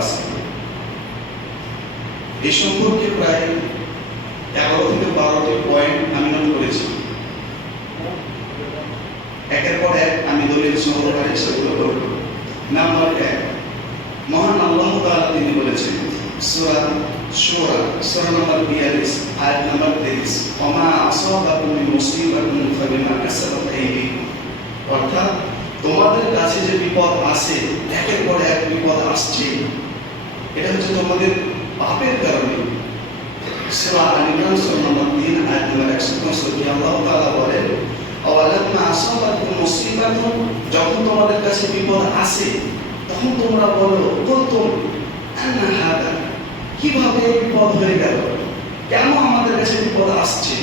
আছে। এই সম্পর্কে প্রায় 11 থেকে 12টি পয়েন্ট আমি নোট করেছি। একের পর এক আমি দলিল সহকারে সেগুলো করব। নাম্বার 1, মহান আল্লাহ তাআলা তিনি বলেছেন সূরা শুরা সূরা নম্বর 42 আয়াত নম্বর 23, ওমা আসাবাকুম মিন মুসিবাতিন ফাবিমা কাসাবাত আইদিকুম, অর্থাৎ তোমাদের কাছে যে বিপদ আসে, একের পর এক বিপদ আসছে, এটা হচ্ছে তোমাদের পাপের কারণে। সূরা আল-ইমরান সূরা নম্বর 3 আয়াত নম্বর 165 আল্লাহ তাআলা বলেন আওয়ালাম্মা আসাবাকুম মুসিবাতুন, যখন তোমাদের কাছে বিপদ আসে তখন তোমরা বলো কুলতুম আন্না হাদা, কিভাবে বিপদ হয়ে গেল, কেন আমাদের কাছে বিপদ আসছে?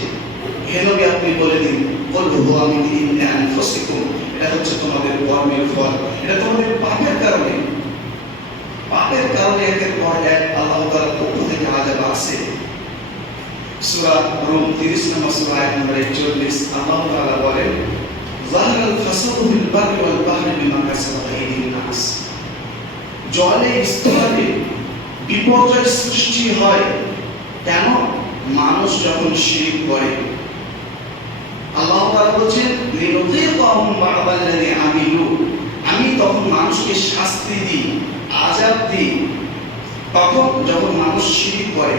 হে নবী আপনি বলে দিন কুল হুয়া মিন ইন্দি আনফুসিকুম, এটা হচ্ছে তোমাদের কর্মের ফল, এটা তোমাদের পাপের কারণে। পাপের কারণে একের পর এক আল্লাহ তাআলার পক্ষ থেকে আযাব আসে। সূরা রুম 30 নম্বর সূরা আয়াত নম্বর 41 আল্লাহ তাআলা বলেন যাহারাল ফাসাদু ফিল বাররি ওয়াল বাহরি বিমা কাসাবাত আইদিন নাস, জলে স্থলে বিপর্যয় সৃষ্টি হয় কেন? মানুষ যখন শিরক করে। আল্লাহ তাআলা বলেন লিনুযীকাহুম বা'দাল্লাযী আমিলু, আমি তখন মানুষকে শাস্তি দিই, আযাব দিই তখন যখন মানুষ শিরক করে।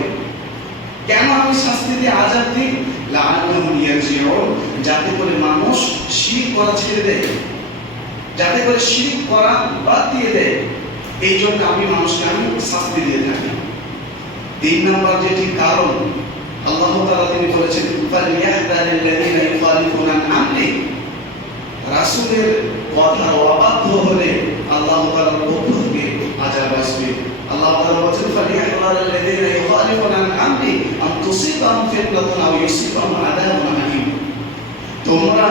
কেন আমি শাস্তি দিই, আযাব দিই? লাআল্লাহুম ইয়ারজিউন, যাতে করে মানুষ শিরক করা ছেড়ে দেয়, যাতে করে শিরক করা বাদ দিয়ে দেয়, এই জন্য আমি মানুষকে শাস্তি দিয়ে থাকি। 3 নম্বর যেটি কারণ আল্লাহ তাআলা তিনি বলেছেন ফালিয়াহদারিল্লাযীনা ইউখালিফুনা আন আমরি, রাসূলের কথা অবাধ্য হলে আল্লাহ তাআলার পক্ষ থেকে আযাব আসবে। আল্লাহ তাআলা বলেছেন ফালিয়াহদারিল্লাযীনা ইউখালিফুনা আন আমরি আন তুসিবাহুম ফিতনাতুন আও ইউসিবাহুম আযাবুন আলীম, তোমরা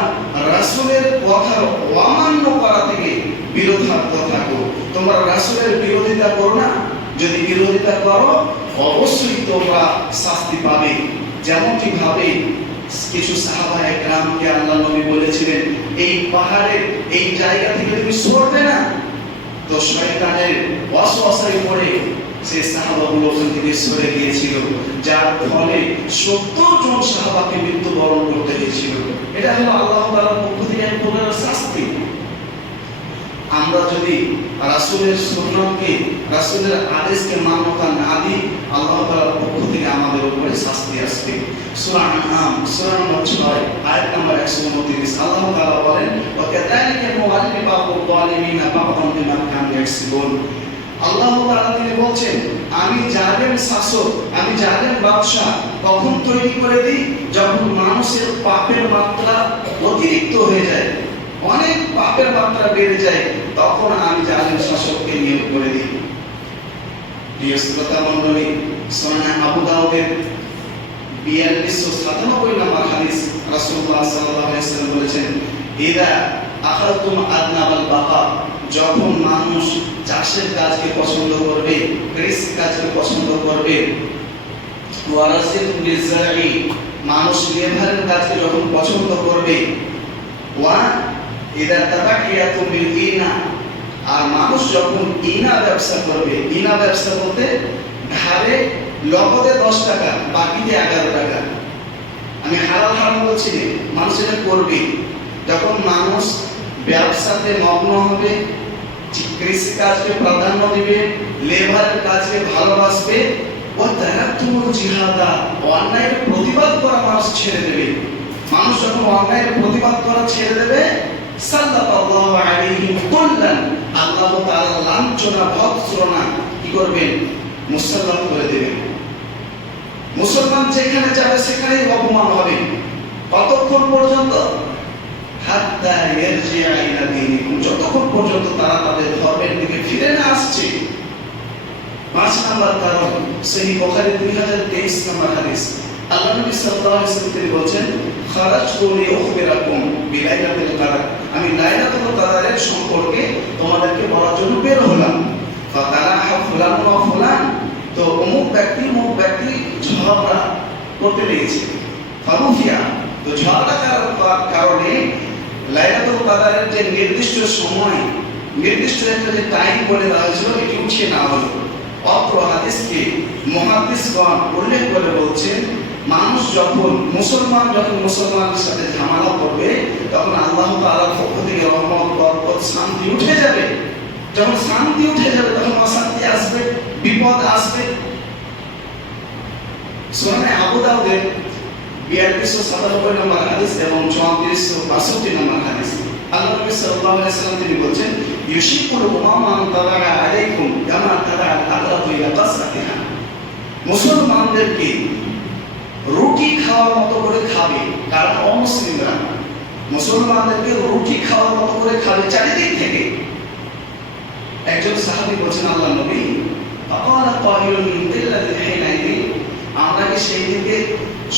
রাসূলের কথা অমান্য করা থেকে বিরত থাকো, তোমরা রাসূলের বিরোধিতা করো না, যদি বিরোধিতা করো অবশ্যই তোমরা শাস্তি পাবে। যেমনটি ভাবে কিছু সাহাবায়ে কেরামকে আল্লাহ নবী বলেছিলেন এই পাহাড়ের এই জায়গা থেকে তুমি সরবে না, তো শয়তানের ওয়াসওয়াসায় পড়ে সেই সাহাবাগুলো ওখান থেকে সরে গিয়েছিল, যার ফলে 70 জন সাহাবাকে মৃত্যুবরণ করতে হয়েছিল। এটা হলো আল্লাহ তাআলার পক্ষ থেকে এক প্রকারের শাস্তি। আমরা যদি রাসূলের সুন্নাতকে, রাসূলের আদেশকে মান্যতা না দিই, আল্লাহ তাআলার পক্ষ থেকে আমাদের উপরে শাস্তি আসবে। সূরা আনআম সূরা নম্বর 6 আয়াত নম্বর 129 আল্লাহ তাআলা বলেন ওয়া কাযালিকা মুআল্লিবাতুল যালিমিনা বা'দান বিমা কানু ইয়াকসিবুন, আল্লাহ তাআলা তিনি বলছেন আমি জালেম শাসক, আমি জালেম বাদশা কখন তৈরি করে দিই, যখন মানুষের পাপের মাত্রা অতিরিক্ত হয়ে যায়, অনেক পাপের মাত্রা বেড়ে যায়, তখন আমি জালেম শাসককে নিয়োগ করে দিই। প্রিয় শ্রোতা মণ্ডলী, সুনান আবু দাউদের 4297 নম্বর হাদিস রাসূলুল্লাহ সাল্লাল্লাহু আলাইহি ওয়াসাল্লাম বলেছেন ইদা আখালতুম আদনাবাল বাকা, যখন মানুষ চাষের কাজকে পছন্দ করবে, কৃষি কাজকে পছন্দ করবে, ওয়ারাসিতুম লিজারি, মানুষ লেবারের কাজকে যখন পছন্দ করবে, ওয়া ইদা তাবাকিয়াতুম বিল ইনা, আর মানুষ যখন ইনা ব্যবসা করবে, ইনা ব্যবসা বলতে ধারে নগদে 10 টাকা বাকিতে 11 টাকা, আমি হালাল হারাম বলছি না, মানুষ এটা করবে। যখন মানুষ ব্যবসাতে মগ্ন হবে, কৃষি কাজকে প্রাধান্য দিবে, লেবারের কাজকে ভালোবাসবে, ও তারাতুল জিহাদা, অন্যায়ের প্রতিবাদ করা মানুষ ছেড়ে দেবে। মানুষ যখন অন্যায়ের প্রতিবাদ করা ছেড়ে দেবে, সাল্লাল্লাহু আলাইহি কুল্লান, আল্লাহ তাআলা লাঞ্ছনা ভৎসনা কি করবেন? মুসাল্লাত করে দেবেন। মুসলমান যেখানে যাবে সেখানেই অপমান হবে। কতক্ষণ পর্যন্ত? হাত্তা ইয়ারজিআ ইলা দীনিকুম, যতক্ষণ পর্যন্ত তারা তাদের ধর্মের দিকে ফিরে না আসছে। 5 নম্বর কারণ সহিহ বুখারী 2023 নম্বর হাদিস, আল্লাহ নবী সাল্লাল্লাহু আলাইহি ওয়াসাল্লাম তিনি বলেন খারাজতু লিউখবিরাকুম বিলাইলাতিল কদর, আমি লাইলাতুল কদরের সম্পর্কে তোমাদেরকে বলার জন্য বের হলাম। ফাতারাহা ফুলান ওয়া ফুলান, তো অমুক ব্যক্তি ঝগড়া করতে লেগেছে, ফারুফিয়া, তো ঝগড়া করার কারণে লাইলাতুল কদরের যে নির্দিষ্ট সময়, নির্দিষ্ট একটা যে টাইম বলে দেওয়া হয়েছিল, এটি উঠিয়ে নেওয়া হলো। অত্র হাদিসকে মুহাদ্দিসগণ উল্লেখ করে বলছেন, মানুষ যখন মুসলমানের সাথে ঝামেলা করবে তখন আল্লাহ তাআলার পক্ষ থেকে রহমত, বরকত, শান্তি উঠে যাবে। যখন শান্তি উঠে যাবে তখন অশান্তি আসবে, বিপদ আসবে। সুনানে আবু দাউদের 4297 নম্বর হাদিস এবং 3462 নম্বর হাদিস, আল্লাহ নবী সাল্লাল্লাহু আলাইহি ওয়াসাল্লাম তিনি বলেন, ইউশিকুল উমামান তাবাআ আলাইকুম কামা তাবাআ আল-আদরাতু ইলা কাসরাতিহা। মুসলমানদেরকে রুটি খাওয়ার মতো করে খাবে কারণ অমুসলিমরা, মুসলমানদেরকে রুটি খাওয়ার মতো করে খাবে চারিদিক থেকে। একজন সাহাবী বলেন, আল্লাহ নবী ফাকাল কাইলুন মিন কিল্লাতিল হিনাইদি, আমরা কি সেই দিকে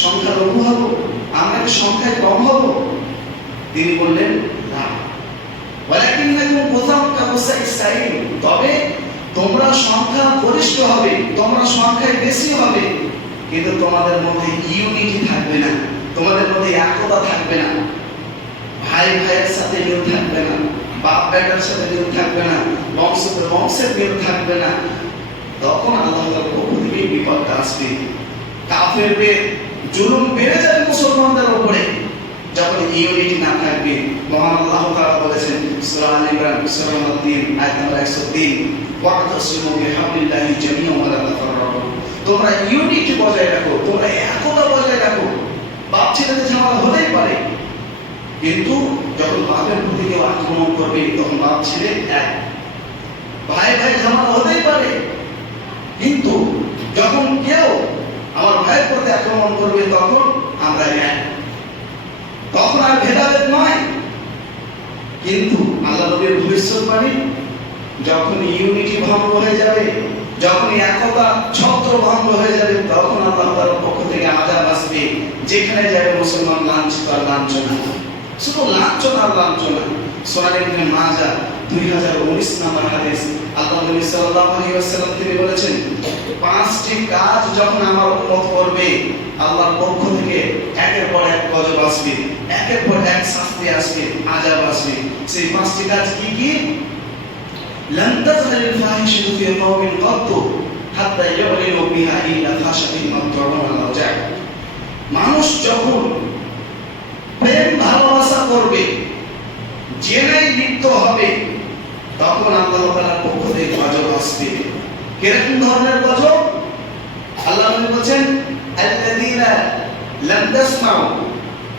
সংখ্যার লঘু হব, আমরা কি সংখ্যায় কম হব? তিনি বললেন না, ওয়ালাকিন্নাকুম কুসাইস সাইল, তবে তোমরা সংখ্যা গরিষ্ঠ হবে, তোমরা সংখ্যায় বেশি হবে, কিন্তু তোমাদের মধ্যে ইউনিটি থাকবে না, তোমাদের মধ্যে একতা থাকবে না, ভাই ভাইয়ের সাথে মিল থাকবে না, বাপ বেটার সাথে মিল থাকবে না, বংশের মিল থাকবে না। তখন আল্লাহ তাআলার পক্ষ থেকে বিপদটা আসবে, কাফেরদের জুলুম বেড়ে যাবে মুসলমানদের উপরে যখন ইউনিটি না থাকবে। মহান আল্লাহ তাআলা বলেছেন সূরা আল ইমরান সূরা নম্বর 3 আয়াত নম্বর 103, ওয়াতাসিমু বিহাবলিল্লাহি জামিআন ওয়া লা তাফাররাকু, তোমরা ইউনিটি বজায় রাখো, তোমরা একতা বজায় রাখো। বাপ ছেলেতে ঝামেলা হতেই পারে, কিন্তু যখন বাপের প্রতি কেউ আক্রমণ করবে তখন বাপ ছেলে এক, ভাই ভাই ঝামেলা হতেই পারে, কিন্তু যখন কেউ আমার ভাইয়ের প্রতি আক্রমণ করবে তখন আমরা এক, তখন আর ভেদাভেদ নয়। কিন্তু আল্লাহ নবীর ভবিষ্যৎবাণী, যখন ইউনিটি ভঙ্গ হয়ে যাবে, যখন একতা ছত্র ভঙ্গ হয়ে যাবে, তখন আল্লাহ তাআলার পক্ষ থেকে আযাব আসবে, যেখানে যাবে মুসলমান লাঞ্ছিত আর লাঞ্ছনা, শুধু লাঞ্ছনা আর লাঞ্ছনা। সুনান ইবনে মাজাহ 2019 নম্বর হাদিস, আল্লাহ নবী সাল্লাল্লাহু আলাইহি ওয়াসাল্লাম তিনি বলেছেন, 5টি কাজ যখন আমার উম্মত করবে আল্লাহর পক্ষ থেকে একের পর এক গজব আসবে, একের পর এক শাস্তি আসবে, আযাব আসবে। সেই 5টি কাজ কি কি? লাম তাযহারিল ফাহিশাতু ফি কওমিন ক্বাত্তু হাত্তা ইউলিনু বিহা ইল্লা ফাশাতিন মাতরুন আল্লাহ যায়। মানুষ যখন প্রেম ভালোবাসা করবে, জেনাই লিপ্ত হবে, তখন আল্লাহ তাআলার পক্ষ থেকে গজব আসবে। কিরকম ধরনের গজব? আল্লাহ নবী বলেন, আল্লাযীনা লাম তাসমাউ,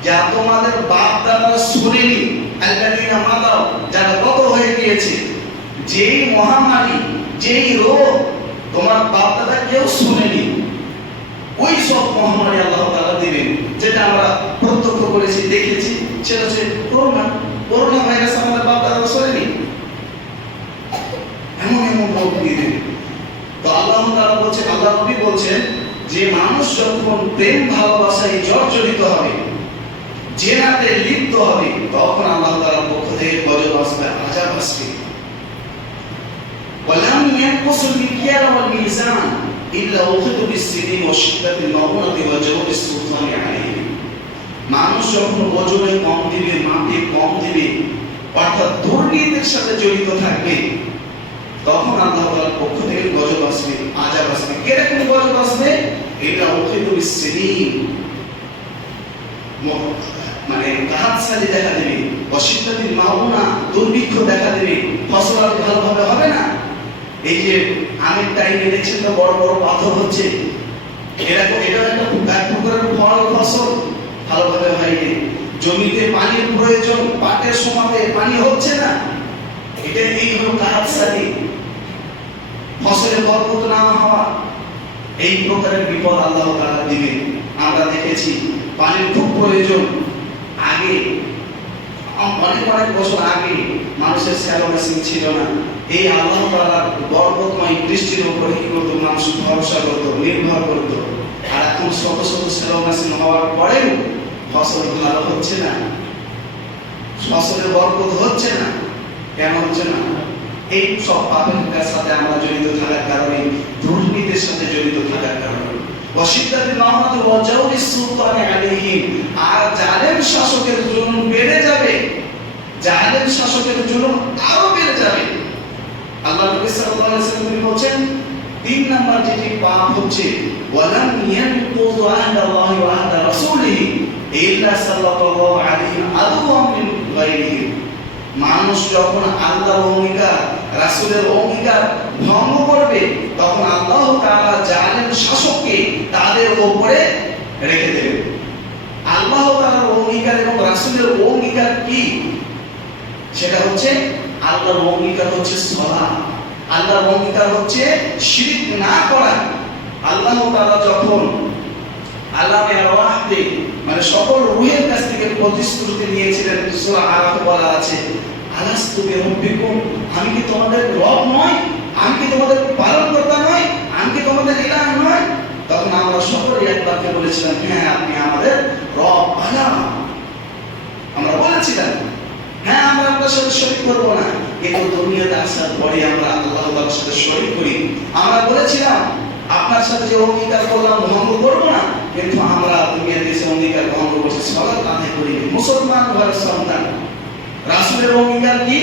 যা তোমাদের বাপ দাদারা শুনেনি, আল্লাযীনা মাদাউ, যারা গত হয়ে গিয়েছে, যেই মহামারী, যেই রোগ তোমার বাপ দাদা কেউ শুনেনি, ওই সব মহামারী আল্লাহ তাআলা দিবেন, যেটা আমরা প্রত্যক্ষ করেছি, দেখেছি। সেটা হচ্ছে করোনা ভাইরাস, আমাদের বাপ দাদা শুনেনি, এমন এমন রোগ দিয়ে দেবে। তো আল্লাহ তাআলা বলছেন, আল্লাহ নবী বলছেন যে মানুষ যখন প্রেম ভালোবাসায় জর্জরিত হবে, জেনাতে লিপ্ত হবে, তখন আল্লাহ তাআলার পক্ষ থেকে গজব আসবে, আযাব আসবে। ওয়ালাম ইয়ানকুসুল মিকিয়াল ওয়াল মিজান ইল্লা উখিযু বিস-সিনিন ওয়া শিদ্দাতিল মাউনাতি ওয়া জাওরিস সুলতানি আলাইহি। মানুষ যখন ওজনে কম দিবে, মাপে কম দিবে, অর্থাৎ দুর্নীতির সাথে জড়িত থাকবে, তখন আল্লাহ তাআলার পক্ষ থেকে গজব আসবে, আযাব আসবে। কিরকম গজব আসবে? ইল্লা উখিযু বিস-সিনিন, মানে কাহাতসালি দেখা দেবে, অশিদ্দাতিল মাউনা, দুর্ভিক্ষ দেখা দেবে, ফসল আর ভালোভাবে হবে না। এই যে আমের টাইমে দেখছেন তো বড় বড় পাথর হচ্ছে, এরকম এটা একটা পুকুরের ফল ফসল ভালোভাবে হয়নি, জমিতে পানির প্রয়োজন, পাটের সময়তে পানি হচ্ছে না, এটা এই হলো কাহাতসালি, ফসলের বরকত না হওয়া, এই প্রকারের বিপদ আল্লাহ তাআলা দিবেন। আমরা দেখেছি পানির খুব প্রয়োজন, আগে অনেক বছর আগে মানুষের শ্যালো মেশিন ছিল না, এই আল্লাহ তাআলার বরকতময় বৃষ্টির উপর কি করতো? মানুষ ভরসা করতো, নির্ভর করতো। আর এখন শত শত শ্যালো মেশিন হওয়ার পরেও ফসল ভালো হচ্ছে না, ফসলের বরকত হচ্ছে না। কেন হচ্ছে না? এই সব পাপের সাথে আমরা জড়িত থাকার কারণে, দুর্নীতির সাথে জড়িত থাকার কারণে। ওয়াশিদ্দাতিল মাউনাতি ওয়া জাওরিস সুলতানি আলাইহিম, আর জালেম শাসকের জুলুম বেড়ে যাবে, জালেম শাসকের জুলুম আরো বেড়ে যাবে। আল্লাহ নবী সাল্লাল্লাহু আলাইহি ওয়াসাল্লাম বলেছেন, তিন নাম্বার যেটি পাপ হচ্ছে ওয়ালাম ইয়ানকুযু আহদাল্লাহি ওয়া আহদা রাসূলিহি ইল্লা সাল্লাল্লাহু আলাইহি আদওয়াম মিন গায়রিহি। মানুষ যখন আল্লাহর অঙ্গীকার রাসূলের অঙ্গীকার ভঙ্গ করবে তখন আল্লাহ তাআলা জালেম শাসককে তাদের উপরে রেখে দেবেন। আল্লাহ তাআলার অঙ্গীকার এবং রাসূলের অঙ্গীকার কি? সেটা হচ্ছে আল্লাহর অঙ্গীকার হচ্ছে সালাত, আল্লাহর অঙ্গীকার হচ্ছে শিরক না করা। আল্লাহ তাআলা যখন আল্লাহর ওয়াহদে মানে সকল রূহের কাছ থেকে প্রতিশ্রুতি নিয়েছিলেন, সূরা আরাফে বলা আছে আলাস্তু বিরাব্বিকুম, আমি কি তোমাদের রব নয়, আমি কি তোমাদের পালনকর্তা নয়, আমি কি তোমাদের ইলাহ নয়? তখন আমরা সকলেই এক বাক্যে বলেছিলাম হ্যাঁ আপনি আমাদের রব আল্লাহ। আমরা বলেছিলাম হ্যাঁ আমরা আপনার সাথে শরীক করবো না, কিন্তু দুনিয়াতে আসার পরে আমরা আল্লাহ তাআলার সাথে শরীক করি। আমরা বলেছিলাম আপনার সাথে যে অঙ্গীকার করলাম ভঙ্গ করবো না, কিন্তু আমরা দুনিয়াতে এসে অঙ্গীকার ভঙ্গ করছি, সালাত আদায় করি। মুসলমান ঘরের সন্তান, রাসূলের অঙ্গীকার কি?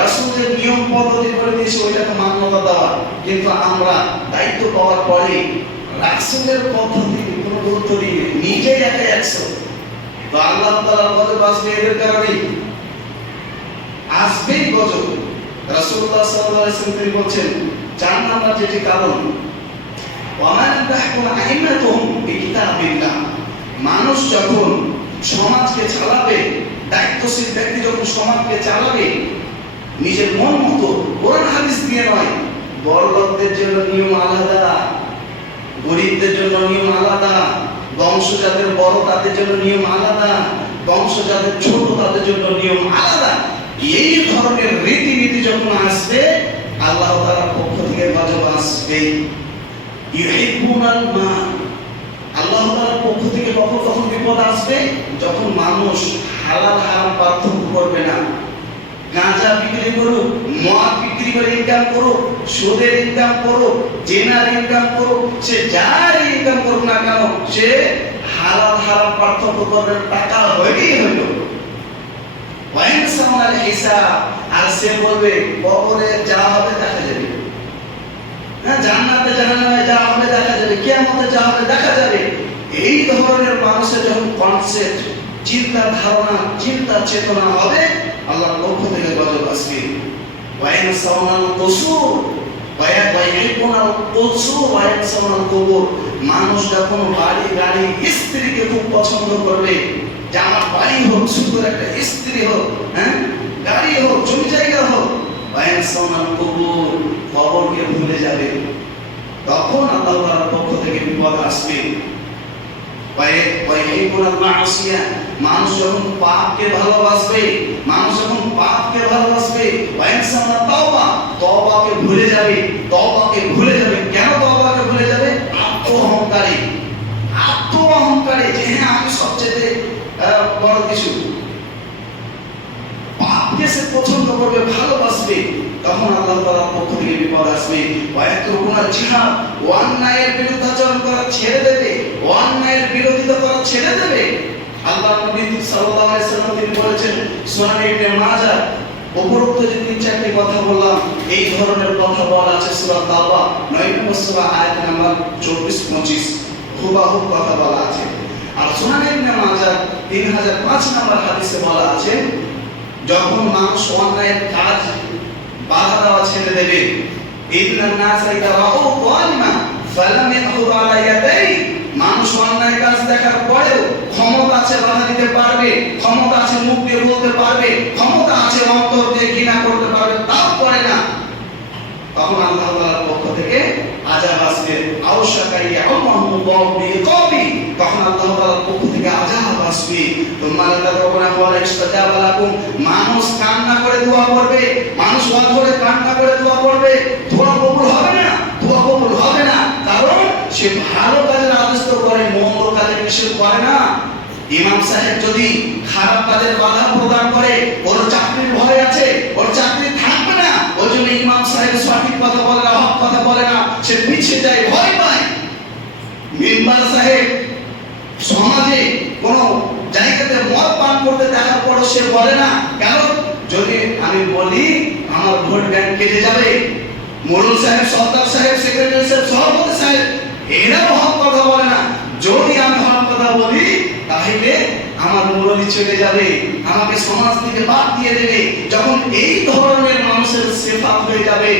রাসূল যে নিয়ম পদ্ধতি করে দিয়েছে ওইটাকে মান্যতা দেওয়া, কিন্তু আমরা দায়িত্ব পাওয়ার পরে রাসূলের পদ্ধতি কোনো গুরুত্ব দিই নিজেই একাই 100। তো আল্লাহ তাআলার গজব আসবে এদের কারণে, আসবেই গজব। রাসূলুল্লাহ সাল্লাল্লাহু আলাইহি ওয়াসাল্লাম তিনি বলছেন 4 নাম্বার যেটি কারণ ওয়ামান তাহকুম আইমাতুহুম বিকিতাবিল্লাহ, মানুষ যখন সমাজকে চালাবে, দায়িত্বশীল ব্যক্তি যখন সমাজকে চালাবে নিজের মন মতো কোরআন হাদিস দিয়ে নয়, বড়লোকদের জন্য নিয়ম আলাদা, গরিবদের জন্য নিয়ম আলাদা, বংশ যাদের বড় তাদের জন্য নিয়ম আলাদা, বংশ যাদের ছোট তাদের জন্য নিয়ম আলাদা, এই ধরনের রীতিনীতি যখন আসবে আল্লাহ তাআলার পক্ষ থেকে গজব আসবে। ইউহিব্বুনাল মাল, আল্লাহ তাআলার পক্ষ থেকে কখন বিপদ আসবে? যখন মানুষ হালাল হারাম পার্থক্য করবে না, গাঁজা বিক্রি করুক, মদ বিক্রি করে ইনকাম করুক, সুদের ইনকাম করুক, জেনার ইনকাম করুক, সে যার ইনকাম করুক না কেন সে হালাল হারাম পার্থক্য করবে, টাকা হইলেই হইল। ওয়াইনসামাল হিসাব, আর সে বলবে কবরে যা হবে দেখা যাবে, হ্যাঁ জান্নাতে জাহান্নামে যা হবে দেখা যাবে, কিয়ামতে যা হবে দেখা যাবে। এই ধরনের মানুষের যখন কনসেপ্ট, চিন্তা ধারণা, চিন্তা চেতনা হবে আল্লাহর পক্ষ থেকে গজব আসবে। ওয়াইনসামাল কুসুর ওয়াইহিবুনাল কুসুর ওয়াইনসামাল কুবুর, মানুষ যখন বাড়ি গাড়ি স্ত্রীকে খুব পছন্দ করবে, যে আমার বাড়ি হোক, সুন্দর একটা স্ত্রী হোক, হ্যাঁ গাড়ি হোক, জমি জায়গা হোক, ওয়াইনসামাল কুবুর, কবরকে ভুলে যাবে, তখন আল্লাহ তাআলার পক্ষ থেকে বিপদ আসবে। ওয়াইহিবুনাল মাসিয়া, মানুষ যখন পাপকে ভালোবাসবে, মানুষ যখন পাপকে ভালোবাসবে, ওয়াইনসামাল তাওবা, তওবাকে ভুলে যাবে, তওবাকে ভুলে যাবে। কেন তওবাকে ভুলে যাবে? আত্মঅহংকারী, আত্মঅহংকারী যে হ্যাঁ আমি সবচেয়ে বড় কিছু, পাপকে সে পছন্দ করবে, ভালোবাসবে, তখন আল্লাহ তাআলার পক্ষ থেকে বিপদ আসবে। ওয়ায়াতরুকুনাল জিহাদ, অন্যায়ের বিরুদ্ধাচরণ করা ছেড়ে দেবে, অন্যায়ের বিরোধিতা করা ছেড়ে দেবে। আল্লাহর নবী সাল্লাল্লাহু আলাইহি ওয়াসাল্লাম তিনি বলেছেন সুনান ইবনে মাজাহ, উপরোক্ত যে 3-4টি কথা বললাম এই ধরনের কথা বলা আছে সূরা তাওবা 9 নম্বর সূরা আয়াত নাম্বার 24-25, হুবহু কথা বলা আছে। আর সুনান ইবনে মাজাহ 3005 নম্বর হাদিসে বলা আছে যখন মানুষ অন্যায়ের কাজ বাধা দেওয়া ছেড়ে দেবে, ইন্নান নাসা ইযা রাউ যালিমা ফালাম ইয়াখুযু আলা ইয়াদাই, মানুষ অন্যায় কাজ দেখার পরেও ক্ষমতা আছে বাধা দিতে পারবে, ক্ষমতা আছে মুখ দিয়ে বলতে পারবে, ক্ষমতা আছে অন্তর দিয়ে ঘৃণা করতে পারবে, তাও করে না, তখন আল্লাহ তাআলার পক্ষ থেকে আযাব আসবে। আওশাকাইয়া আল্লাহু বিকাবি, তখন আল্লাহ তাআলার পক্ষ থেকে আযাব আসবে। তোমরা তাদরুনা ওয়া ইস্তাজাবা লাকুম, মানুষ কান্না করে দোয়া করবে, মানুষ অধরে কান্না করে দোয়া করবে, দোয়া কবুল হবে না, দোয়া কবুল হবে না, কারণ সে ভালো কাজের আদেশ তো করে, মন্দ কাজের নিষেধ করে না। ইমাম সাহেব যদি খারাপ কাজের বাধা প্রদান করে, ওর চাকরির ভয় আছে, ওর চাকরি থাকবে না, ওই জন্য ইমাম সাহেব সঠিক কথা বলে না, হক কথা বলে না, সে পিছিয়ে যায়, ভয় পায়। মেম্বার সাহেব সমাজে কোন জায়গাতে মদ পান করতে দেখার পর সে বলে না, কারণ যদি আমি বলি আমার ভোট ব্যাংক কেটে যাবে, মোড়ল সাহেব, সর্দার সাহেব, সেক্রেটারি সাহেব, সভাপতি সাহেব এরাও হক কথা বলে না। যদি আমি হক কথা বলি তাহলে আমার মুরব্বি চলে যাবে, আমাকে সমাজ থেকে বাদ দিয়ে দেবে। যখন এই ধরনের মানুষের সিফাত হয়ে যাবে,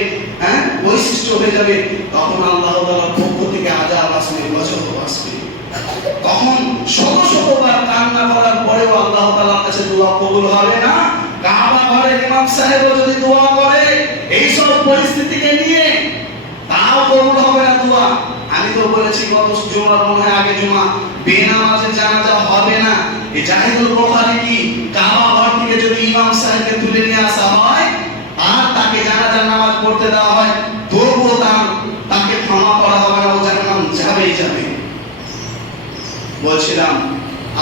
বৈশিষ্ট্য হয়ে যাবে, তখন আল্লাহ তাআলার পক্ষ থেকে আযাব আসবে, গজব আসবে। তখন শত শতবার কান্না করার পরেও আল্লাহ তাআলার কাছে দোয়া কবুল হবে না। কাবা ঘরের ইমাম সাহেবও যদি দোয়া করে এই সব পরিস্থিতিকে নিয়ে, তাও কবুল হবে না দোয়া। আমি তো বলেছি গত জুমার মনে হয় আগে জুমা, বেনামাজের জানাজা হবে না। এই জাহিদুল বুখারী কি কাবা ঘর থেকে যদি ইমাম সাহেবকে তুলে নিয়ে আসা হয় আর তাকে জানাজার নামাজ পড়তে দেওয়া হয়, তবুও তাকে ক্ষমা করা হবে না, ও জাহান্নাম যাবেই যাবে। বলছিলাম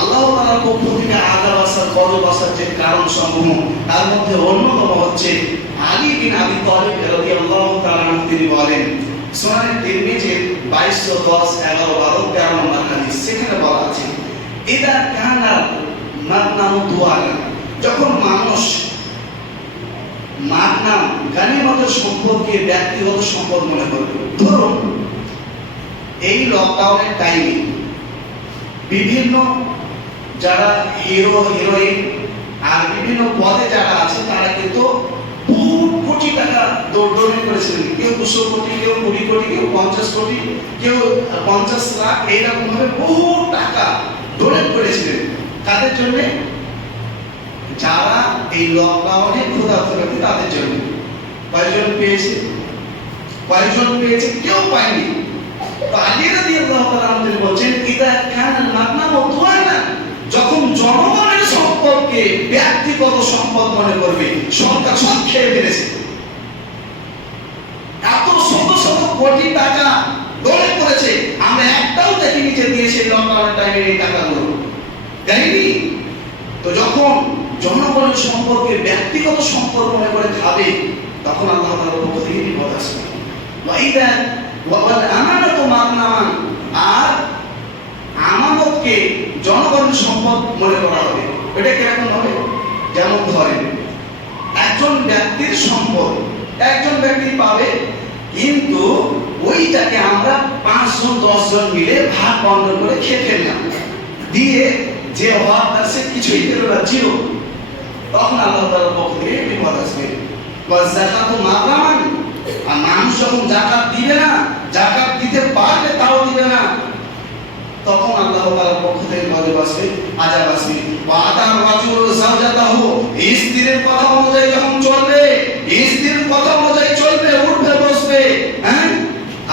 আল্লাহ তাআলার পক্ষ থেকে আযাব আসার, গজব আসার যে কারণ সমূহ, তার মধ্যে অন্যতম হচ্ছে আলী বিন আবি তালিব রাদিয়াল্লাহু তাআলা আনহু তিনি বলেন, সুনানে তিরমিজির 2210, 11, 12, 13 নম্বর হাদিস, সেখানে বলা আছে ইদা কানা মাগনামু দুআলা, যখন মানুষ মাগনাম গানিমতের সম্পর্কে ব্যক্তিগত সম্পদ মনে করবে। ধরুন এই লকডাউনের টাইমে বিভিন্ন যারা হিরো হিরোইন আর বিভিন্ন পদে যারা আছে তারা কিন্তু বহু কোটি টাকা ডোনেট করেছিলেন। কেউ 200 কোটি, কেউ 20 কোটি, কেউ 50 কোটি, কেউ 50 লাখ, এইরকম ভাবে বহু টাকা ডোনেট করেছিলেন। তাদের জন্য যারা এই লকডাউনে ক্ষুধার্ত ব্যক্তি, তাদের জন্য কয়জন পেয়েছে? কয়জন পেয়েছে? কেউ পায়নি। আলী রাদিয়াল্লাহু তাআলা আনহু বলেন ইদা কানা মাগনামু দুআনা, যখন জনগণের সম্পদকে ব্যক্তিগত সম্পদ মনে করবে, সরকার সব খেয়ে ফেলেছে, এত শত শত কোটি টাকা ডোনেট করেছে, আমরা একটাও দেখিনি যে দিয়েছে লকডাউনের টাইমে এই টাকাগুলো, দেয়নি। তো যখন জনগণের সম্পদকে ব্যক্তিগত সম্পদ মনে করে খাবে, তখন আল্লাহ তাআলার পক্ষ থেকে বিপদ আসবে। ওয়াইদা ওয়াল আমানাতু মাগনামান, আর আমানতকে জনগণের সম্পদ মনে করা হবে। এটা কিরকম হবে? যেমন ধরেন একজন ব্যক্তির সম্পদ একজন ব্যক্তি পাবে, কিন্তু ওইটাকে আমরা 5 জন 10 জন মিলে ভাগ বন্টন করে খেয়ে ফেললাম, দিয়ে যে হকদার সে কিছুই পেল না, জিরো। তখন আল্লাহ তাআলার পক্ষ থেকে বিপদ আসবে। যাকাতু মাগনামান, আর মানুষ যখন যাকাত দিবে না, যাকাত দিতে পারবে তাও দিবে না, তখন আল্লাহ তাআলার পক্ষ থেকে গজব আসবে, আযাব আসবে। ওয়াদার রাজুল যাওজাতাহু, স্ত্রীর কথা অনুযায়ী যখন চলবে, স্ত্রীর কথা অনুযায়ী চলবে, উঠবে বসবে,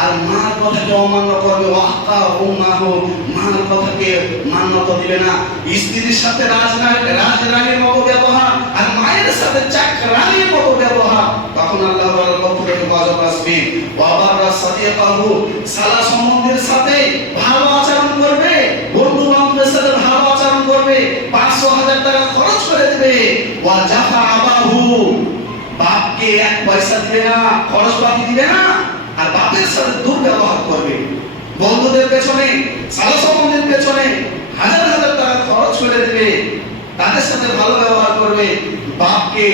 আর মার কথাকে অমান্য করবে, ওয়াক্কা উম্মাহু, মার কথাকে মান্যতা দিবে না, স্ত্রীর সাথে রাজরানীর মতো ব্যবহার আর মায়ের সাথে চাকরানীর মতো ব্যবহার, তখন আল্লাহ তাআলার পক্ষ থেকে গজব আসবে। ওয়াবাররা সাদিকাহু, সালা সম্বন্ধের সাথে ভালো আচরণ করবে, বন্ধু বান্ধবের সাথে ভালো আচরণ করবে, 500,000 টাকা খরচ করে দেবে। ওয়া জাফা আবাহু, বাপকে 1 পয়সা দিবে না, খরচ পাতি দিবে না, আর বাপের সাথে দুর্ব্যবহার করবে। বন্ধুদের পেছনে, সালা সম্বন্ধের পেছনে 1000,000 টাকা খরচ করে দেবে, তাদের সাথে ভালো ব্যবহার করবে, বাপকে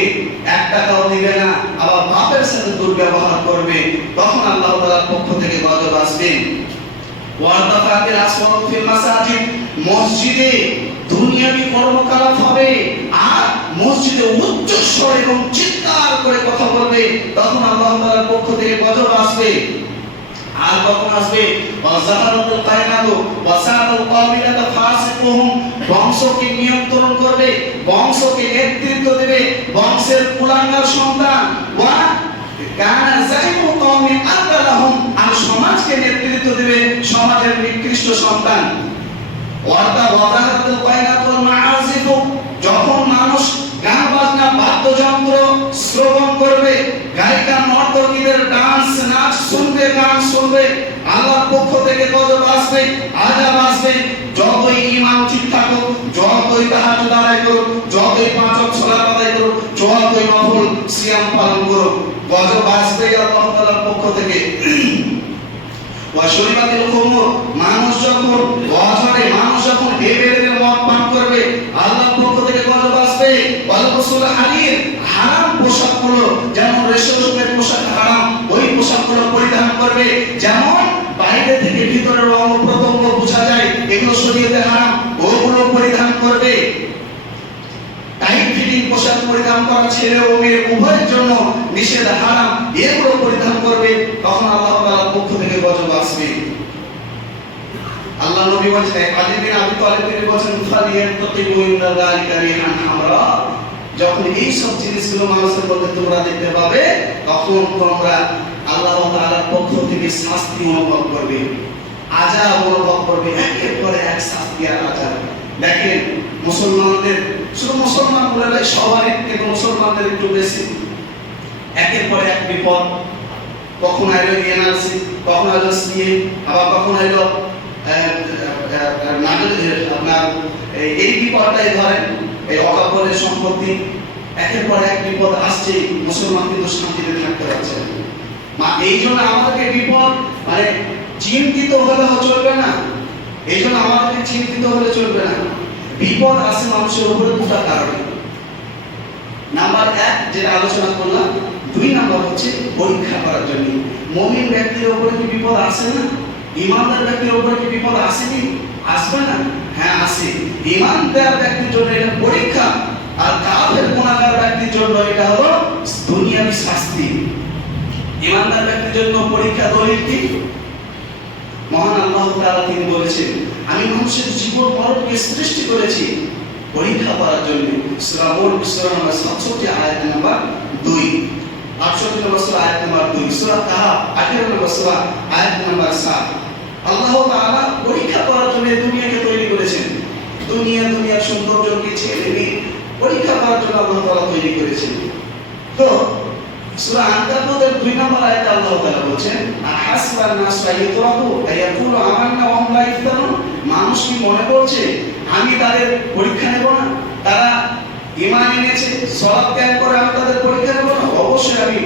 1 টাকাও দিবে না, আবার বাপের সাথে দুর্ব্যবহার করবে, তখন আল্লাহ তাআলার পক্ষ থেকে গজব আসবে। ওয়ারতাফাতিল আসওয়াতু ফিল মাসাজিদ, মসজিদে দুনিয়াবি কর্মকলাপ হবে, আর মসজিদে উচ্চ স্বরে এবং চিৎকার করে কথা বলবে, তখন আল্লাহ তাআলার পক্ষ থেকে গজব আসবে। আর কখন আসবে? ওয়াজাহারুল কায়নাতু ওয়াসাআতুল কাবিলাতা ফাসিকুহুম, বংশকে নিয়ন্ত্রণ করবে, বংশকে নেতৃত্ব দেবে, বংশের কুলাঙ্গার সন্তান, ওয়া কানা যাইমু কওমিন আদালাহুম, আর সমাজকে নেতৃত্ব দেবে, সমাজের নিকৃষ্ট সন্তান। ওয়াজাহারুল কায়নাতুল মাআজিফু, যখন মানুষ গান বাজনা বাদ্যযন্ত্র শ্রবণ করবে, গায়িকা নর্তকীদের ডান্স নাচ শুনবে, গান শুনবে, আল্লাহর পক্ষ থেকে গজব আসবে, আযাব আসবে। যতই ঈমান ঠিক থাকুক, যতই তাহাজ্জুদ আদায় করুক, যতই 5 ওয়াক্ত সালাত আদায় করুক, যতই নফল সিয়াম পালন করুক, গজব আসবে আল্লাহ তাআলার পক্ষ থেকে। ওয়াশরিবাতিল খুমুর, মানুষ যখন অঝরে, মানুষ যখন বেবেদের মদ পান করবে, আল্লাহর পক্ষ থেকে গজব আসবে। ওয়ালবসুল হারির, হারাম পোশাকগুলো, যেমন রেশমের পোশাক হারাম, ওই পোশাক করবে। যেমন বাইরে থেকে ভিতরের অঙ্গ প্রত্যঙ্গ বোঝা যায়, এগুলো শরীয়তে হারাম, ওগুলো পরিধান করবে। টাইট ফিটিং পোশাক পরিধান করা ছেলে ও মেয়ে উভয়ের জন্য নিষেধ, হারাম, এগুলো পরিধান করবে। তখন আল্লাহ তাআলার পক্ষ থেকে গজব আসবে। আল্লাহ নবী বলেছেন, আলী বিন আবি তালিব তিনি বলেছেন, ফালিয়াতাকিবু ইন্না যালিকা রিহান হামরা, যখন এই সব জিনিসগুলো মানুষের মধ্যে তোমরা দেখতে পাবে, তখন তোমরা আল্লাহ তাআলার পক্ষ থেকে শাস্তি অনুভব করবে, আযাব অনুভব করবে, একের পর এক শাস্তি আর আযাব। দেখেন মুসলমানদের, শুধু মুসলমান বলে নয়, সবারই, কিন্তু মুসলমানদের একটু বেশি, একের পর এক বিপদ। কখন আইলো এনআরসি, কখন আইলো সিএ, আবার কখন আইলো আপনার এই বিপদটাই ধরেন, এই অকাপনের সম্পত্তি, একের পর এক বিপদ আসছে। মুসলমান কিন্তু শান্তিতে থাকতে পারছে না। এই জন্য আমাদেরকে বিপদ মানে চিন্তিত হলে চলবে না, এই জন্য আমাদেরকে চিন্তিত হলে চলবে না। বিপদ আসে মানুষের উপরে দুটা কারণে। নাম্বার এক যেটা আলোচনা করলাম, 2 নাম্বার হচ্ছে পরীক্ষা করার জন্য। মুমিন ব্যক্তির উপরে কি বিপদ আসে না? ইমানদার ব্যক্তির উপরে কি বিপদ আসেনি? আসবে না? হ্যাঁ আসে। ইমানদার ব্যক্তির জন্য এটা পরীক্ষা, আর কাফের গুনাহগার ব্যক্তির জন্য এটা হলো দুনিয়াবী শাস্তি। ইমানদার ব্যক্তির জন্য পরীক্ষা দলিল কি? মহান আল্লাহ তাআলা তিনি বলেছেন, আমি মানুষের জীবন মরণকে সৃষ্টি করেছি পরীক্ষা করার জন্য। সূরা মুলক সূরা নম্বর 67 আয়াত নম্বর 2, 68 নম্বর সূরা আয়াত নম্বর 2, সূরা কাহাফ 18 নম্বর সূরা আয়াত নম্বর 7। আল্লাহ তাআলা পরীক্ষা করার জন্য দুনিয়াকে তৈরি করেছেন। দুনিয়ার সৌন্দর্যকে ছেড়ে দিয়ে পরীক্ষা করার জন্য আল্লাহ তাআলা তৈরি করেছেন। তো সূরা আনকাবুতের 2 নম্বর আয়াতে আল্লাহ তাআলা বলেন, আহাসবান নাস ইয়াতরাকু আয়াকুলু আমান্না ওয়া হুম লা ইফতানুন, মানুষ কি মনে করছে আমি তাদের পরীক্ষা নেব না? তারা ঈমান এনেছে, সালাত ত্যাগ করে আমি তাদের পরীক্ষা নেব না? অবশ্যই আমি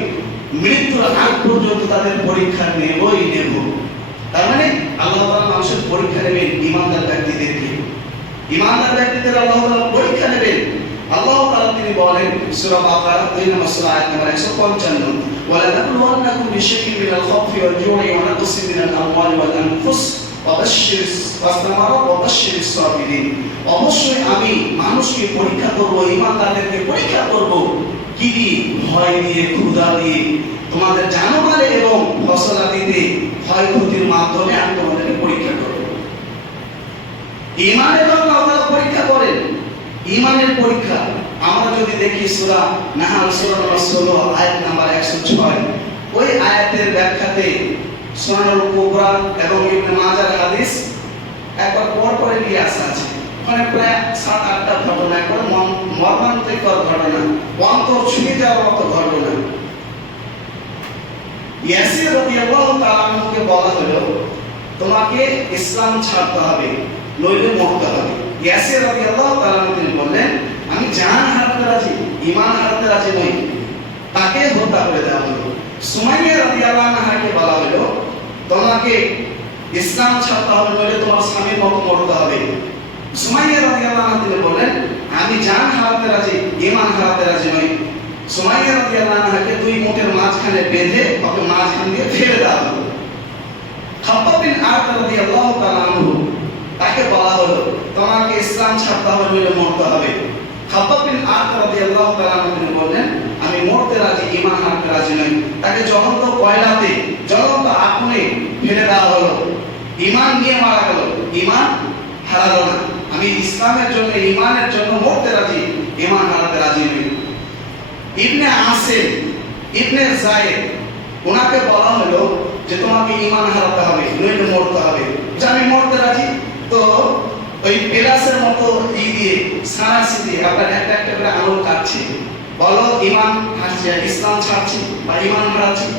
মৃত্যুর আগ পর্যন্ত তাদের পরীক্ষা নেবই নেব। তার মানে আল্লাহ তাআলা মানুষের পরীক্ষা নেবেন ঈমানদার ব্যক্তিদেরকে। ঈমানদার ব্যক্তিদের আল্লাহ তাআলা পরীক্ষা নেবেন। আল্লাহ তাআলা তিনি বলেন সূরা বাকারা 2 নম্বর সূরা আয়াত নম্বর 155, ওয়ালা নাবলুওয়ান্নাকুম বিশাইইন মিনাল খাউফি ওয়াল জু'i ওয়া নাকসিন মিনাল আমওয়ালি ওয়াল আনফুস ওয়া বাশশিরিস সাবিরিন। অবশ্যই আমি মানুষকে পরীক্ষা করব, ঈমানদারদেরকে পরীক্ষা করব কি দিয়ে? ভয় দিয়ে, ক্ষুধা দিয়ে, তোমাদের জানমালে এবং ফসলাদিতে ক্ষয়ক্ষতির মাধ্যমে আমি তোমাদেরকে পরীক্ষা করব। ঈমানের জন্য আল্লাহ পরীক্ষা করেন, ঈমানের পরীক্ষা। আমরা যদি দেখি সূরা নাহল সূরা নম্বর 16 আয়াত নাম্বার 106, ওই আয়াতের ব্যাখ্যাতে সুনানুল কুবরা এবং ইবনে মাজার হাদিস একবার পরে নিয়ে আসা আছে। মানে প্রায় 7-8টা ঘটনা, একবার মর্মান্তিকর ঘটনা, অন্তর ছুঁয়ে যাওয়ার মতো ঘটনা। ইয়াসির রাদিয়াল্লাহু তাআলা আনহুকে বলা হলো, তোমাকে ইসলাম ছাড়তে হবে, নইলে মরতে হবে। ইয়াসির রাদিয়াল্লাহু তাআলা তিনি বললেন, আমি জান হারাতে রাজি, ঈমান হারাতে রাজি নই। তাকে হত্যা করে দেওয়া হলো। সুমাইয়া রাদিয়াল্লাহু আনহাকে বলা হলো, তোমাকে ইসলাম ছাড়তে হবে, নইলে তোমার স্বামীর মতো মরতে হবে। সুমাইয়া রাদিয়াল্লাহু আনহা তিনি বললেন, আমি জান হারাতে রাজি, ঈমান হারাতে রাজি নই। সুমাইয়া রাদিয়াল্লাহু আনহাকে 2 মোটের মাঝখানে বেঁধে ওকে মাঝখান দিয়ে ফেলে দেওয়া হলো। খাব্বাব বিন আরদ রাদিয়াল্লাহু তাআলা আনহু, তাকে বলা হলো, তোমাকে ইসলাম ছাড়তে হবে, নইলে মরতে হবে। খাব্বাব বিন আরদ রাদিয়াল্লাহু তাআলা আনহু তিনি বললেন, আমি মরতে রাজি, ঈমান হারাতে রাজি নই। তাকে জ্বলন্ত কয়লাতে, জ্বলন্ত আগুনে ফেলে দেওয়া হলো। ঈমান নিয়ে মারা গেল, ঈমান হারালো না। আমি ইসলামের জন্য, ঈমানের জন্য মরতে রাজি, ঈমান হারাতে রাজি নই। ইবনে আসিম ইবনে যায়েদ, ওনাকে বলা হলো যে তোমাকে ঈমান হারাতে হবে, নইলে মরতে হবে। যে আমি মরতে রাজি। তো ওই পেলাসের মতো দিয়ে সারাসি দিয়ে আপনার একটা একটা করে আঙুল কাটছে, বলো ঈমান হারছে, ইসলাম ছাড়ছি বা ঈমান হারাচ্ছি।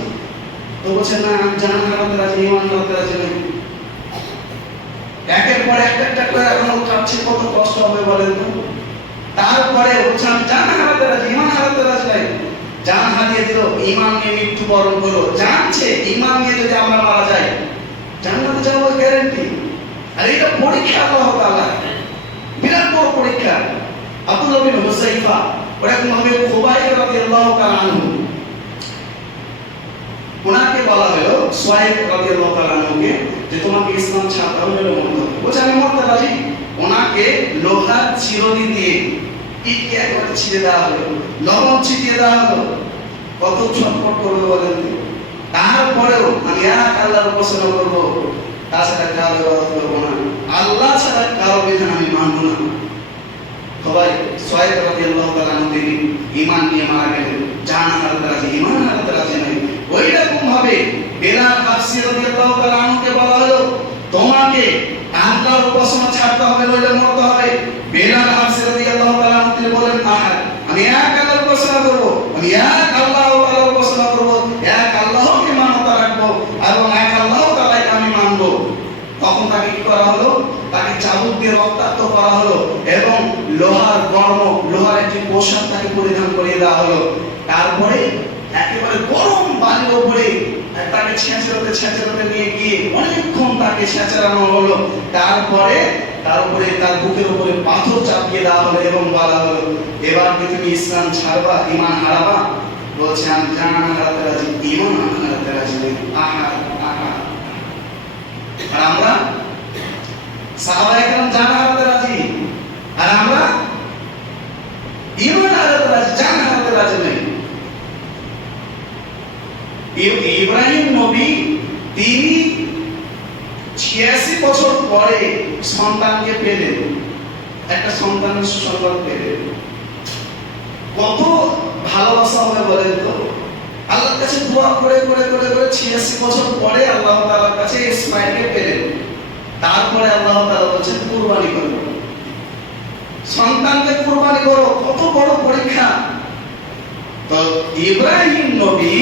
তো বলছেন না, আমি জান হারাতে রাজি, ঈমান হারাতে রাজি নই। একের পর একটা করে আঙুল কাটছে, কত কষ্ট হবে বলেন তো। তারপরে বলছে আমি জান হারাতে রাজি, ঈমান হারাতে রাজি নাই। জান হারিয়ে দিল, ঈমান নিয়ে মৃত্যুবরণ করলো। জানছে ঈমান নিয়ে যদি আমরা মারা যাই জান্নাতে যাবো গ্যারান্টি। আর এটা পরীক্ষা আল্লাহ তাআলা, বিরাট বড় পরীক্ষা। আব্দুল্লাহ বিন হুযাইফা ওরকম ভাবে খুবাইব রাদিয়াল্লাহু তাআলা আনহু, ওনাকে বলা হলো সোয়াইব রাদিয়াল্লাহু তাআলা আনহুকে যে তোমাকে ইসলাম ছাড়তে হবে না মরতে হবে, বলছে আমি মরতে রাজি। ওনাকে লোহার চিরুনি দিয়ে ইটকে একবার ছিঁড়ে দেওয়া হলো, লবণ ছিটিয়ে দেওয়া হলো, কত ছটফট করবে বলেন। তারপরেও আমি এক আল্লাহর উপাসনা করবো, তাছাড়া কারো ইবাদত করবো না, আল্লাহ ছাড়া কারো বিধান আমি মানবো না। সবাই সোয়াইব রাদিয়াল্লাহু তাআলা আনহু তিনি ঈমান নিয়ে মারা গেলেন, জান হারাতে রাজি, ঈমান হারাতে রাজি নাই। ওই রকম ভাবে বেলাল হাবশী রাদিয়াল্লাহু তাআলা আনহুকে বলা হলো তোমাকে আল্লাহর উপাসনা ছাড়তে হবে, নইলে মরতে হবে। বেলাল হাবশী রাদিয়াল্লাহু তাআলা আনহু তিনি বলেন আহাদ, আমি এক আল্লাহর উপাসনা করব, আমি এক আল্লাহ তাআলার উপাসনা করব, এক আল্লাহকে মান্যতা রাখবো এবং এক আল্লাহ তাআলাকে আমি মানবো। তখন তাকে কি করা হলো? তাকে চাবুক দিয়ে রক্তাক্ত করা হলো এবং লোহার বর্ম, লোহার একটি পোশাক তাকে পরিধান করিয়ে দেওয়া হলো। তারপরে একেবারে গরম বালির উপরে তাকে ছেঁচড়াতে নিয়ে গিয়ে অনেকক্ষণ তাকে ছেঁচড়ানো হলো। তারপরে তার উপরে, তার বুকের উপরে পাথর চাপিয়ে দেওয়া হলো এবং বলা হলো এবার কি তুমি ইসলাম ছাড়বা, ঈমান হারাবা? বলছে আমি জান হারাতে রাজি, ঈমান হারাতে রাজি নই। আহা আহা। আর আমরা সাহাবায়ে কেরাম জান হারাতে রাজি, আর আমরা ঈমান হারাতে রাজি, জান হারাতে রাজি নই। ইব্রাহিম নবী তিনি 86 বছর পরে সন্তানকে পেলেন, একটা সন্তানের সুসংবাদ পেলেন। কত ভালোবাসা হবে বলেন তো? আল্লাহর কাছে দোয়া করে 86 বছর পরে আল্লাহ তাআলার কাছে ইসমাঈলকে পেলেন। তারপরে আল্লাহ তাআলা বলেছেন কুরবানি করো, সন্তানকে কুরবানি করো। কত বড় পরীক্ষা! তো ইব্রাহিম নবী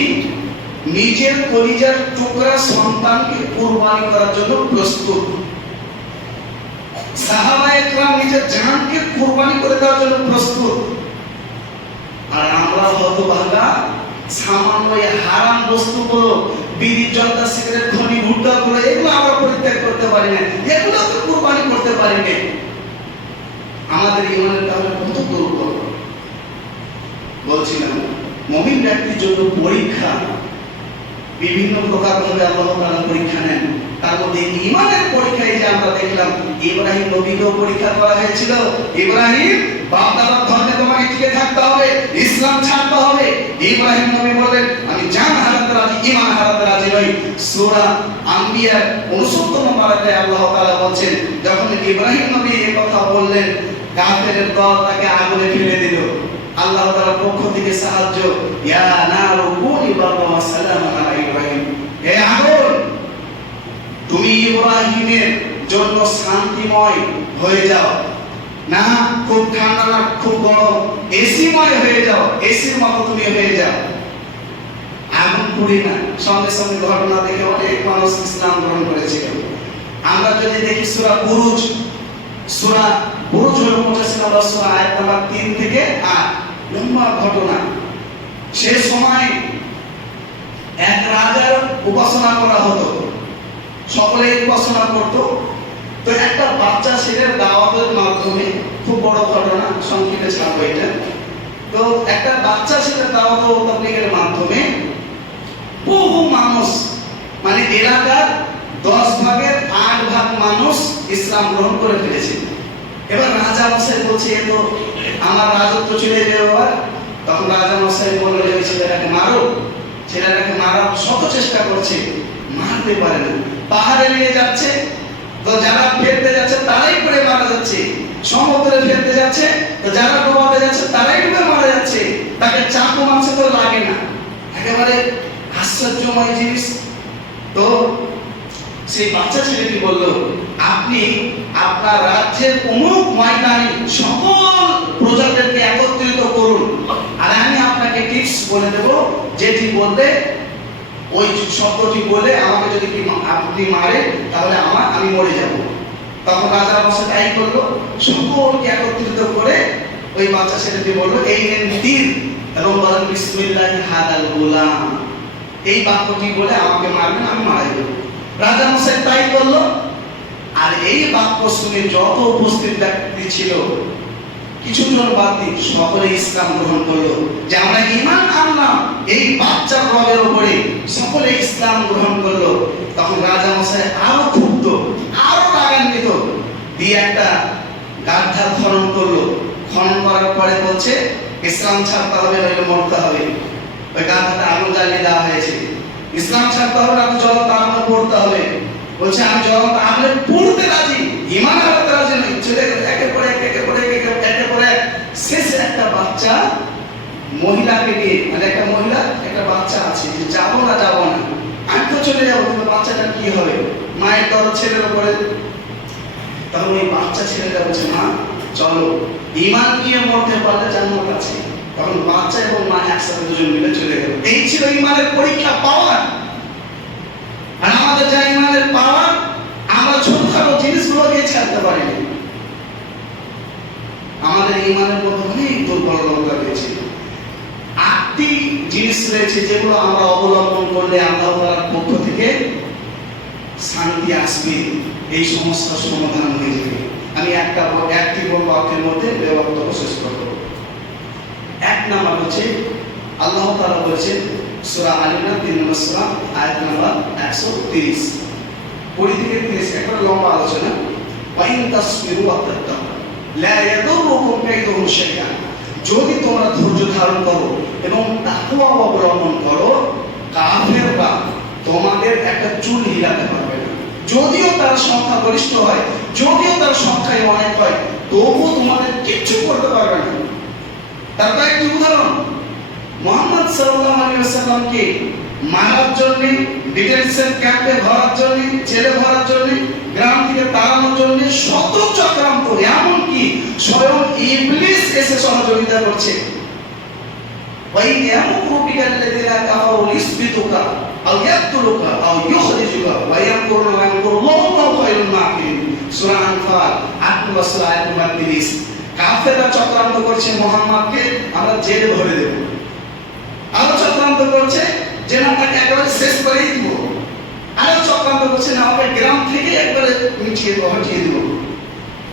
নিজের কলিজার টুকরা সন্তানকে কুরবানি করার জন্য প্রস্তুত। সাহাবায়ে কেরাম নিজের জানকে কুরবানি করে দেওয়ার জন্য প্রস্তুত। আর আমরা হতভাগা সামান্য হারাম বস্তুগুলো, বিড়ি, জর্দা, সিগারেট, খনি, ভুট্টা গুলো, এগুলো আমরা পরিত্যাগ করতে পারি না, এগুলো তো কুরবানি করতে পারি না। আমাদের ঈমানের তাহলে কত দুর্বল। বলছিলাম মুমিন ব্যক্তির জন্য পরীক্ষা বিভিন্ন প্রকার ভাবে আল্লাহ তাআলা পরীক্ষা নেন। তার মধ্যে ঈমানের পরীক্ষায় যে আমরা দেখলাম ইব্রাহিম নবীকেও পরীক্ষা করা হয়েছিল। ইব্রাহিম, বাপ দাদার ধর্মে তোমাকে টিকে থাকতে হবে, ইসলাম ছাড়তে হবে। ইব্রাহিম নবী বলেন আমি জান হারাতে রাজি, ঈমান হারাতে রাজি নই। সূরা আম্বিয়ার 69 নম্বর আয়াতে আল্লাহ তাআলা বলেন যখন ইব্রাহিম নবী এই কথা বললেন, কাফেরের দল তাকে আগুনে ফেলে দিল। আল্লাহ তাআলার পক্ষ থেকে সাহায্য, ইয়া নারু কুনি বারদান ওয়া সালামান আলা ইব্রাহিম, হে আগুন তুমি ইব্রাহিমের জন্য শান্তিময় হয়ে যাও, না খুব ঠান্ডা না খুব গরম, এসিময় হয়ে যাও, এসির মতো তুমি হয়ে যাও, আগুন পুড়ি না। সঙ্গে সঙ্গে ঘটনা দেখে অনেক মানুষ ইসলাম গ্রহণ করেছিল। আমরা যদি দেখি সূরা বুরুজ, সূরা বুরুজ হলো 85 নম্বর সূরা, আয়াত নাম্বার 3 থেকে 8, লম্বা ঘটনা। সে সময় এক রাজার উপাসনা করা হতো, সকলে উপাসনা করত। তো একটা বাচ্চা ছেলের দাওয়াতের মাধ্যমে, খুব বড় ঘটনা, সংক্ষেপে ছাড়বো এটা। তো একটা বাচ্চা ছেলের দাওয়াত ও তাবলীগের মাধ্যমে বহু মানুষ, মানে এলাকার 10 ভাগের 8 ভাগ মানুষ ইসলাম গ্রহণ করে ফেলেছে। এবার রাজা মশাই বলছে এ তো আমার রাজত্ব চলে যাবে। তখন রাজা মশাই বলল এই ছেলেটাকে মারো। ছেলেটাকে মারার শত চেষ্টা করছে, মারতে পারে না। পাহাড়ে নিয়ে যাচ্ছে, তো যারা ফেলতে যাচ্ছে তারাই পড়ে মারা যাচ্ছে। সমুদ্রে ফেলতে যাচ্ছে, তো যারা ডোবাতে যাচ্ছে তারাই ডুবে মারা যাচ্ছে। তাকে চাকু মারছে তো লাগে না, একেবারে আশ্চর্যময় জিনিস। তো সেই বাচ্চা ছেলেটি বলল আপনি আপনার রাজ্যের অমুক ময়দানে সকল প্রজাদেরকে একত্রিত করুন, আর আমি আপনাকে টিপস বলে দেব, যেটি বললে ওই শব্দটি বলে আমাকে যদি আপনি মারেন তাহলে আমি মরে যাব। তখন রাজা বসে তাই করলো, সকলকে একত্রিত করে ওই বাচ্চা ছেলেটি বলল এই নেন তীর এবং বলেন বিসমিল্লাহি হাদাল গোলাম, এই বাক্যটি বলে আমাকে মারবেন, আমি মারা যাব। রাজা মশাই তাই করলো। আর এই বাক্য শুনে যত উপস্থিত ব্যক্তি ছিল কিছুজন বাদ দিয়ে সকলে ইসলাম গ্রহণ করলো, যে আমরা ঈমান আনলাম এই বাচ্চার রবের উপরে, সকলে ইসলাম গ্রহণ করলো। তখন রাজা মশাই আরো ক্ষুব্ধ, আরো রাগান্বিত, দিয়ে একটা গাদ্ধা খনন করলো। খনন করার পরে বলছে ইসলাম ছাড়তে হবে, নইলে মরতে হবে। ওই গাধাটা আগুন জ্বালিয়ে দেওয়া হয়েছে। ইসলাম ছাড়তে হবে না তো জ্বলন্ত আগুনে পড়তে হবে। বলছে আমি জ্বলন্ত আগুনে পড়তে রাজি, ঈমান আনতে রাজি নই। ছেলে একের পর এক, একের পর এক, একের পর এক, শেষে একটা বাচ্চা মহিলাকে নিয়ে, মানে একটা মহিলা একটা বাচ্চা আছে, যে যাবো না যাবো না, আমি তো চলে যাবো, কিন্তু বাচ্চাটা কি হবে? মায়ের দরদ ছেলের উপরে। তখন ওই বাচ্চা ছেলেটা বলছে মা চলো, ঈমান নিয়ে মরতে পারলে জান্নাত আছে। তখন বাচ্চা এবং মা একসাথে দুজন মিলে চলে গেল। এই ছিল ঈমানের পরীক্ষা পাওয়ার। আর আমাদের যা ঈমানের পাওয়ার, আমরা ছোটখাটো জিনিসগুলোকে ছাড়তে পারিনি। আমাদের ঈমানের মধ্যে অনেক দুর্বলতা রয়েছে। 8টি জিনিস রয়েছে যেগুলো আমরা অবলম্বন করলে আল্লাহ তাআলার পক্ষ থেকে শান্তি আসবে, এই সমস্যার সমাধান হয়ে যাবে। আমি একটি বাক্যের মধ্যে বক্তব্য শেষ করব। 1 নাম্বার হচ্ছে আল্লাহ তাআলা বলেছেন সূরা আল ইমরান 3 নম্বর সূরা আয়াত নাম্বার 130, 20 থেকে 30, একটা লম্বা আলোচনা। ওয়া ইন তাসবিরু ওয়া তাত্তাকু লা ইয়াদুরুকুম কাইদুহুম শাইআ, যদি তোমরা ধৈর্য ধারণ করো এবং তাকওয়া অবলম্বন করো, কাফেররা তোমাদের একটা চুল হিলাতে পারবে না। যদিও তার সংখ্যা গরিষ্ঠ হয়, যদিও তার সংখ্যায় অনেক হয়, তবুও তোমাদের কিচ্ছু করতে পারবে না। তার কয়েকটি উদাহরণ, মুহাম্মদ সাল্লাল্লাহু আলাইহি ওয়াসাল্লামকে মারার জন্য, ডিটেনশন ক্যাম্পে ভরার জন্য, জেলে ভরার জন্য, গ্রাম থেকে তাড়ানোর জন্য শত চক্রান্ত, এমনকি স্বয়ং ইবলিস এসে সহযোগিতা করছে। ওয়াই ইয়ামকুরু বিকাল্লাযিনা কাফারু লিয়ুসবিতুকা আও ইয়াকতুলুকা আও ইউখরিজুকা ওয়া ইয়ামকুরুনা ওয়া ইয়ামকুরুল্লাহু ওয়া খায়রুল মাকিরিন, সূরা আনফাল 8 নম্বর সূরা আয়াত নম্বর 30। কাফেররা চক্রান্ত করছে মুহাম্মদকে আমরা জেলে ভরে দেব। আরো চক্রান্ত করছে যে না তাকে একেবারে শেষ করেই দিব। আরো চক্রান্ত করছে না আমাকে গ্রাম থেকে একবারে মিটিয়ে হটিয়ে দিব।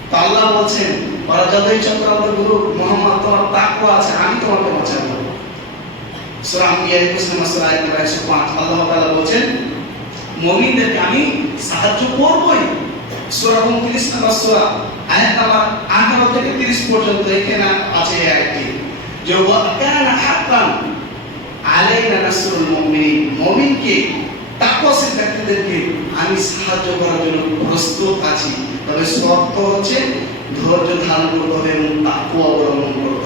তো আল্লাহ বলছেন ওরা যতই চক্রান্ত করুক, মুহাম্মদ তোমার তাকওয়া আছে, আমি তোমাকে বাঁচাবো। সূরা আম্বিয়া 21 নম্বর সূরা আয়াত নম্বর 105 আল্লাহ তাআলা বলেন মুমিনদেরকে আমি সাহায্য করবই। সূরা 29 নম্বর সূরা আয়াত নম্বর 18 থেকে 30 পর্যন্ত এখানে আছে এই আয়াতটি, যে ওয়া কানা হাক্কান আলাইনা নাসরুল মুমিনিন, মুমিনকে তাকওয়াশীল ব্যক্তিদেরকে আমি সাহায্য করার জন্য প্রস্তুত আছি। তবে শর্ত হচ্ছে ধৈর্য ধারণ করতে হবে এবং তাকওয়া অবলম্বন করতে